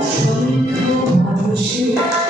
说你可怕不是。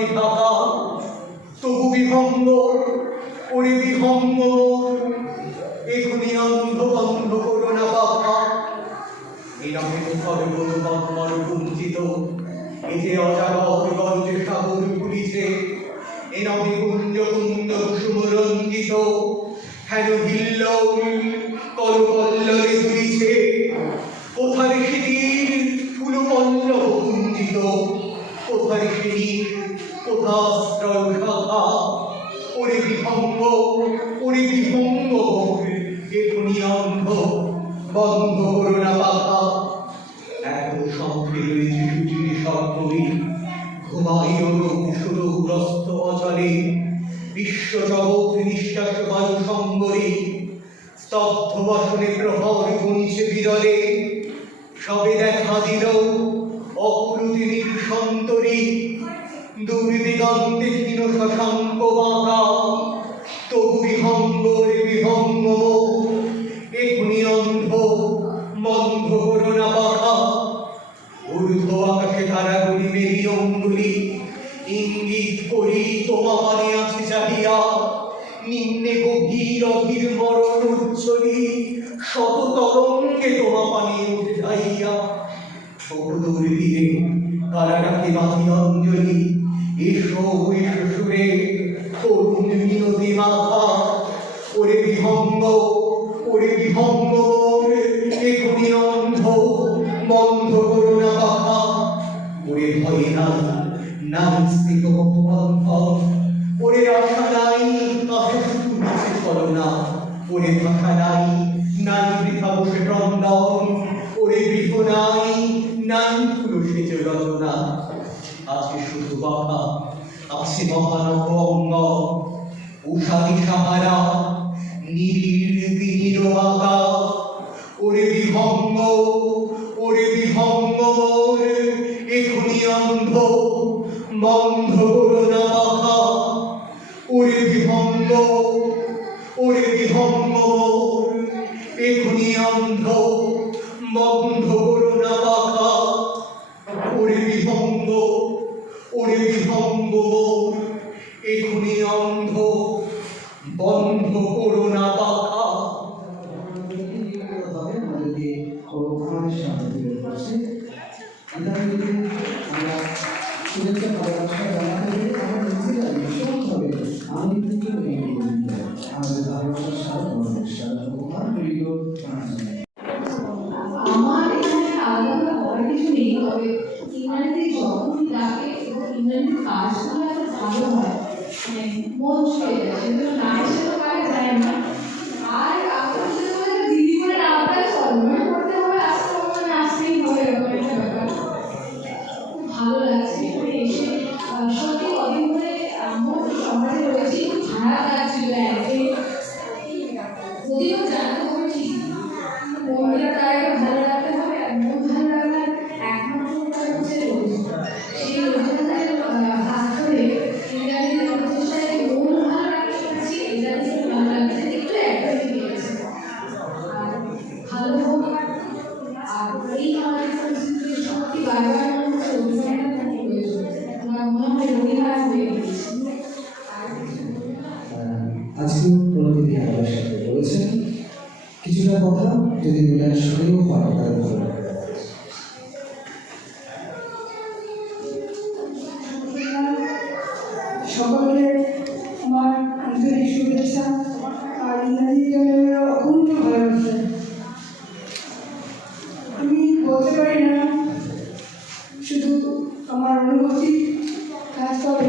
অবগুণ্ঠনে ঢাকা তবু বিভঙ্গ, ওরে বিভঙ্গ। এখনই অন্ধ বন্ধ করো না বাবা। নামে সর্বগুণ বর্মর কুঞ্চিত এই যে অজাগর গঞ্জে সাগর ফুলিছে এ নামে কুঞ্জ কুঞ্জ কুসুম রঞ্জিত। হেন হিল্লোল করকল্লরে দুলিছে কোথায় সেদিন ফুল কুঞ্জিত কোথায় সেদিন কোথাশ্রয় শাখা ওরে বিভঙ্গ ওরে বিভঙ্গ এখনই অন্ধ বন্ধ করো না পাখা এখন সঙ্গে রয়েছে সুচির সর্বই ঘুমাই সুরগ্রস্ত অচলে বিশ্ব জগৎ নিঃশ্বাস বায়ু সঙ্গরে স্তব্ধ বাসনে প্রহর গুণিছে বিরলে, সবে দেখা দিল অপ্রতিদিন সন্তরী দূর দিগন্তে ক্ষীণ শশাঙ্ক বাঁকা তবু বিহঙ্গ রে বিহঙ্গ এখনি অন্ধ বন্ধ করো না বাঁকা ঊর্ধ্ব আকাশে তারাগুলি মেরি অঙ্গুলি। ইঙ্গিত করি তোমারে আছে চাহিয়া। নিম্নে গভীর অধীর মরণ উচ্চলি শত তরঙ্গে তোমা পানি উঠে যাইয়া বহুদূর তীরে কারাগাকে বাঁধি অঞ্জলি। এসো এসো সুরে করুণ ওরে বিভঙ্গ ওরে বিভঙ্গ এখনি বন্ধ করো না বাধা ওরে ভয় নাই স্থিত ওরে আশা নাই আশা শুধু মিছে করো না ওরে ভাষা নাই বৃথা বসে ক্রন্দন ওরে গৃহ নাই নাই তুলসী যে রচনা আছে শুধু বাবা অঙ্গ উষাদি সাহারা নীল আমার অনুভূতি কাজ করে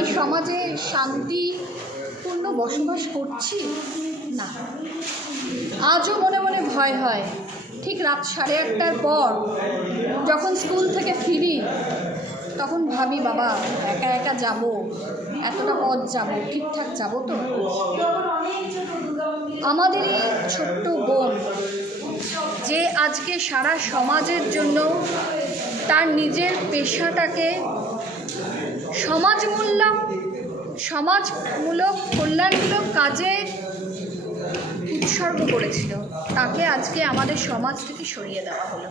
এই সমাজে শান্তিপূর্ণ বসবাস করছি? না। আজও মনে মনে ভয় হয়। ঠিক রাত সাড়ে আটটার পর যখন স্কুল থেকে ফিরি, তখন ভাবি, বাবা, একা একা যাব? এতটা পথ যাব? ঠিকঠাক যাব তো? আমাদের ছোট্ট বোন, যে আজকে সারা সমাজের জন্য তার নিজের পেশাটাকে সমাজমূলক সমাজমূলক, কল্যাণমূলক কাজে উৎসর্গ করেছিল। তাকে আজকে আমাদের সমাজ থেকে সরিয়ে দেওয়া হলো।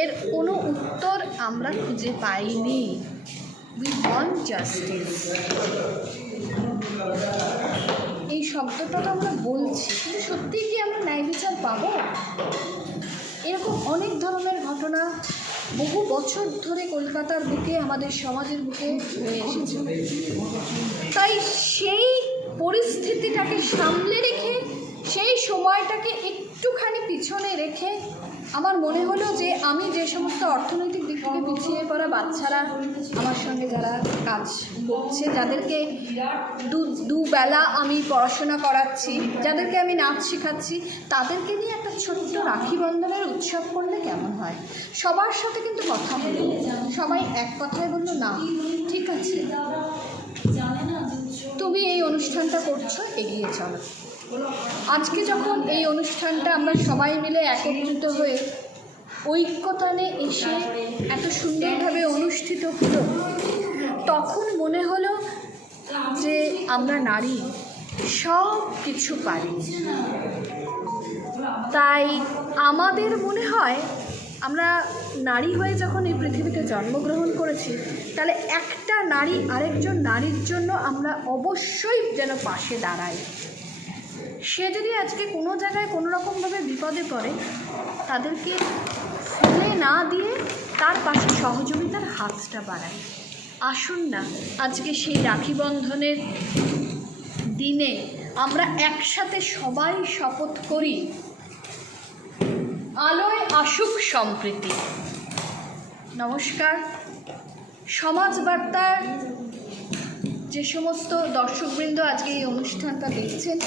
এর কোনো উত্তর আমরা খুঁজে পাইনি। উই ওয়ান্ট জাস্টিস এই শব্দটা তো আমরা বলছি, কিন্তু সত্যিই কি আমরা ন্যায় বিচার পাবো? এরকম অনেক ধরনের ঘটনা বহু বছর ধরে কলকাতার বুকে, আমাদের সমাজের বুকে হয়ে এসেছে। তাই সেই পরিস্থিতিটাকে সামলে রেখে, সেই সময়টাকে একটুখানি পিছনে রেখে আমার মনে হলো যে আমি যে সমস্ত অর্থনৈতিক দিক থেকে পিছিয়ে পড়া বাচ্চারা আমার সঙ্গে যারা কাজ করছে, যাদেরকে দু দুবেলা আমি পড়াশোনা করাচ্ছি, যাদেরকে আমি নাচ শেখাচ্ছি, তাদেরকে নিয়ে একটা ছোট্ট রাখি বন্ধনের উৎসব করলে কেমন হয়? সবার সাথে কিন্তু কথা হলো সবাই এক কথায় বলল, না, ঠিক আছে। তুমি এই অনুষ্ঠানটা করছ, এগিয়ে চলো। আজকে যখন এই অনুষ্ঠানটা আমরা সবাই মিলে একত্রিত হয়ে ঐক্যতানে এসে এত সুন্দরভাবে অনুষ্ঠিত হলো, তখন মনে হলো যে আমরা নারী, সব কিছু পারি। তাই আমাদের মনে হয়, আমরা নারী হয়ে যখন এই পৃথিবীতে জন্মগ্রহণ করেছি, তাহলে একটা নারী আরেকজন নারীর জন্য আমরা অবশ্যই যেন পাশে দাঁড়াই। সে যদি আজকে কোনো জায়গায় কোনো রকমভাবে বিপদে পড়ে, তাদেরকে ফেলে না দিয়ে তার পাশে সহযোগিতার হাতটা বাড়ায়। আসুন না, আজকে সেই রাখি বন্ধনের দিনে আমরা একসাথে সবাই শপথ করি, আলোয় আসুক সম্প্রীতি। নমস্কার। সমাজ বার্তার যে সমস্ত দর্শকবৃন্দ আজকে এই অনুষ্ঠানটা দেখছেন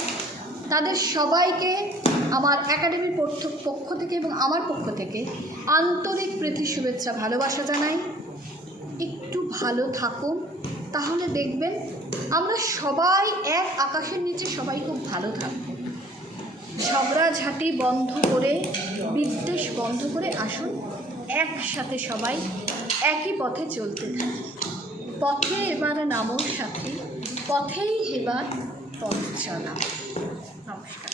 তাদের সবাইকে আমার একাডেমির পক্ষ- থেকে এবং আমার পক্ষ থেকে আন্তরিক প্রীতি, শুভেচ্ছা, ভালোবাসা জানাই। একটু ভালো থাকুন তাহলে দেখবেন আমরা সবাই এক আকাশের নিচে সবাই খুব ভালো থাকব। ঝগড়াঝাঁটি বন্ধ করে, বিদ্বেষ বন্ধ করে আসুন, একসাথে সবাই একই পথে চলতে থাকি পথে এবার নামো সাথে, পথেই এবার পথ চলা। নমস্কার একটু